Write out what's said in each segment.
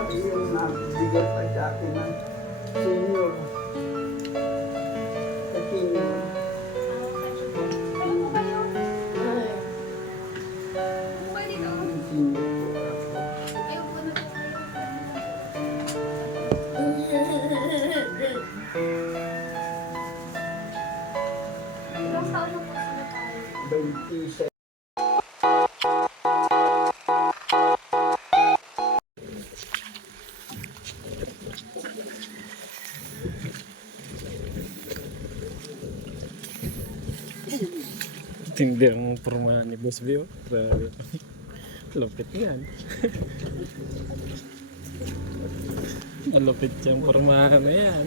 Pati yung nabigyan pa sa akin ng senior. Sa senior. Kailan po kayo? Pwede ka. Senior po ako. Ayaw po na po kayo. Ilang taon na po sila tayo? 27. Tindi ang porma ni Boss Vio. Grabe. Lupit yan. Malupit yung pormahan na yan.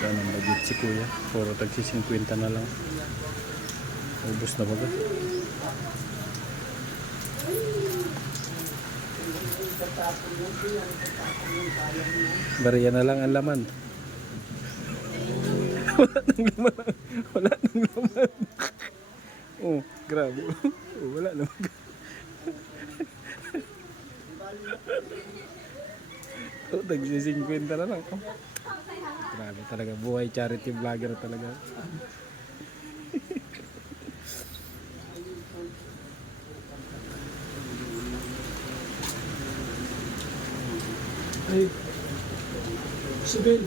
Wala nang budget si Kuya. Puro tagsi 50 na lang. Ubus na ba ba? Bariya na lang ang laman. Wala nang laman. Wala nang laman. Oh, grabe. Oh, wala naman. Oh, tagsi 50 na lang. Oh. Grabe talaga. Buhay charity vlogger talaga. Ay, Sibyl.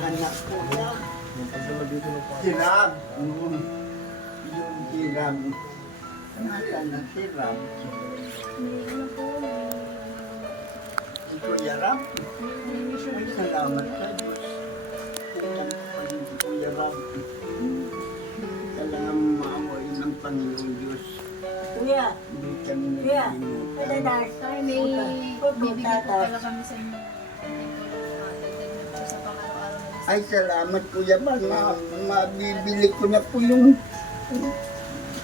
Anak ko yan. Sirab. Yung sirab. Nasaan na sirab? Ito yarab. Ay, salamat sa Diyos. Kuya Rab. Kailangan maawain ng Panginoon Diyos. Kuya, Hindi kami kuya, nagkalimutan. padadas. Ay, may bibigyan po pala kami sa inyo. Dagdag po sa pang-araw-araw na Ay, salamat Kuya Ban. Mabibili ko na po yung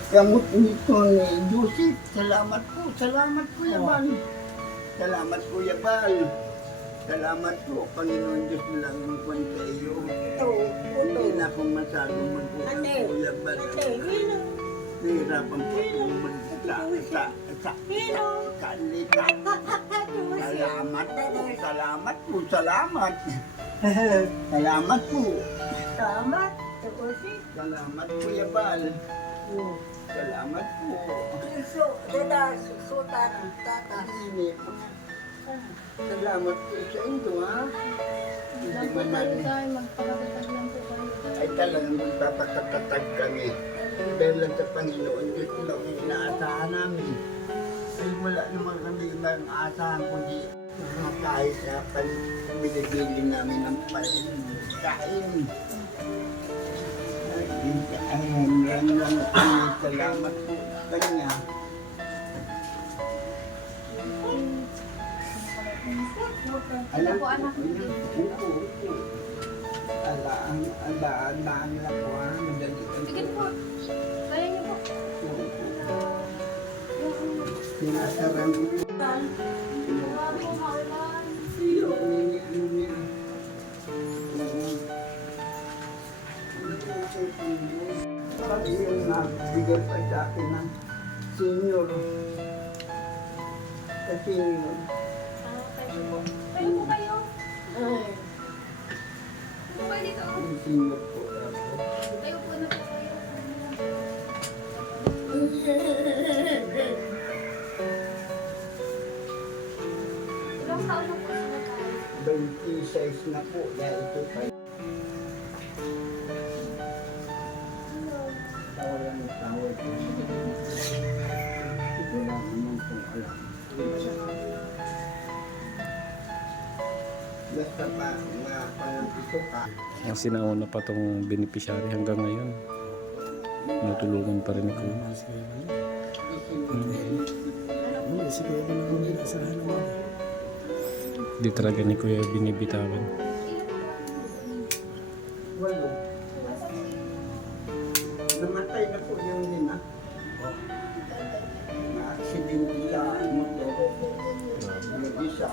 gamot nito ni Joseph. Salamat po. Salamat Kuya Ban. Salamat Kuya Ban. Salamat po. Panginoon Diyos lang ang kwan sa iyo. Ito, Hindi ito. na ako masyadong mag-ulang Ate, Kuya Ban. ate, hino, Hirapan po akong magsalita. hino. Salamat po. Salamat po. Salamat. Salamat po. Salamat, Tukusi. Salamat Kuya Bal. Salamat po. Iso, dadas, sutan, tatas. Salamat po sa inyo ha. Hindi lang po man tayo tayo. Magpakatatag lang po tayo. ay talagang magpapakatatag kami. Dahil lang sa Panginoon, Diyos lang ang inaasahan namin. Ay wala naman kami ibang aasahan kundi mga kahit sa binibili namin ng kain. Ay, maraming salamat po sa kanya. Ano po anak mo? Opo. Alaan na po ha. Madali ka Sige po. Kaya niyo po. Sinasarang ko po. Grabe, maulan. Pati yung nabigyan pa sa akin ng senior. Sa senior. Kayo po. Kayo po kayo. Kayo dito. Yung senior po ako. Kayo po na po kayo. Ilang taon na po sila tayo? 26 na po. Dahil ito pa. Tawag ng tawag po. Ito lang naman kung alam. Basta pa, ito ka. Ang sinauna pa tong beneficiary hanggang ngayon. Natulungan pa rin ako. Di talaga ni Kuya binibitawan. Walo. Namatay na po yung lima. Na-accident sa motor. Yung isa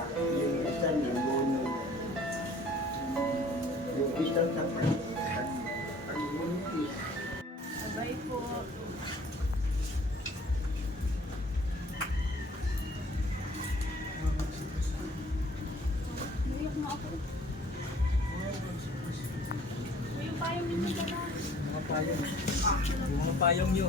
nalunod. Yung isa sa pagbuntis. Bye po. Naiyak na ako. May yung payong ninyo ba na? Mga payong nyo.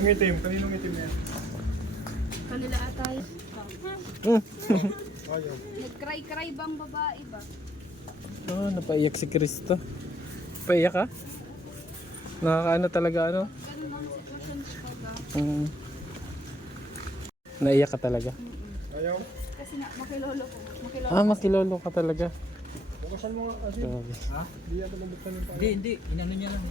Yung itim, kaninong itim yan? Kanila atay. Ayaw. Nag-cry-cry bang babae ba? Oh, napaiyak si Krista. Paiyak ka? Nakakaano talaga ano? Ganun ang sitwasyon ko ba? Naiyak ka talaga? Ayaw. Kasi nga, makilolo ko. Makilolo Ah, makilolo ka talaga. Bukasan mo nga kasi. Grabe. Ha? Hindi ako nabuksan yung payong. Hindi. Inano niya lang.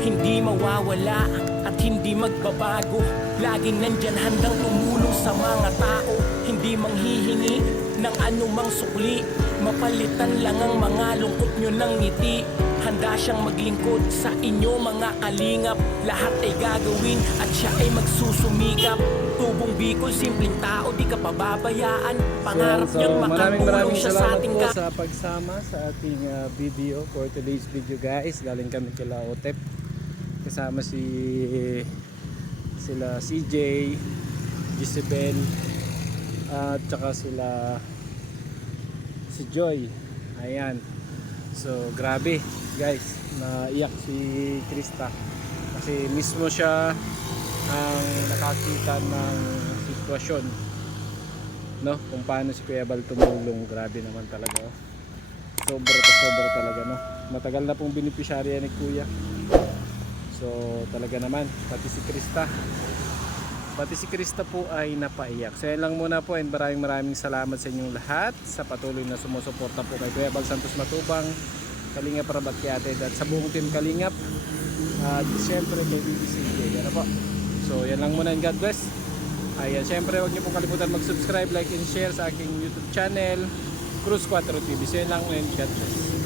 Hindi mawawala at hindi magbabago. Laging nandyan handang tumulong sa mga tao. Hindi manghihingi ng anumang sukli. Mapalitan lang ang mga lungkot nyo ng ngiti. Handa siyang maglingkod sa inyo mga kalingap. Lahat ay gagawin at siya ay magsusumikap. Tubong Bicol, simpleng tao, di ka pababayaan. Pangarap niyang makatulong siya sa ating po sa pagsama sa ating video for today's video guys. Galing kami kila Otep. Kasama sila CJ, Gisabel, at saka sila si Joy. Ayan. So grabe guys, naiyak si Krista kasi mismo siya ang nakakita ng sitwasyon, no, kung paano si Kuya Bal tumulong. Grabe naman talaga, oh. Sobra talaga, no. Matagal na pong beneficiary ni Kuya. So talaga naman, pati si Krista po ay napaiyak. So yan lang muna po, and maraming salamat sa inyong lahat sa patuloy na sumusuporta po kay Kuya Bal Santos Matubang, Kalingap Rabat Kiatid, at sa buong team Kalingap, at siyempre kay BBCJ. Yan po. So yan lang muna, and God bless. Ayan, siyempre huwag niyo po kalimutan mag-subscribe, like and share sa aking YouTube channel Cruz 4 TV. So yan lang, and God bless.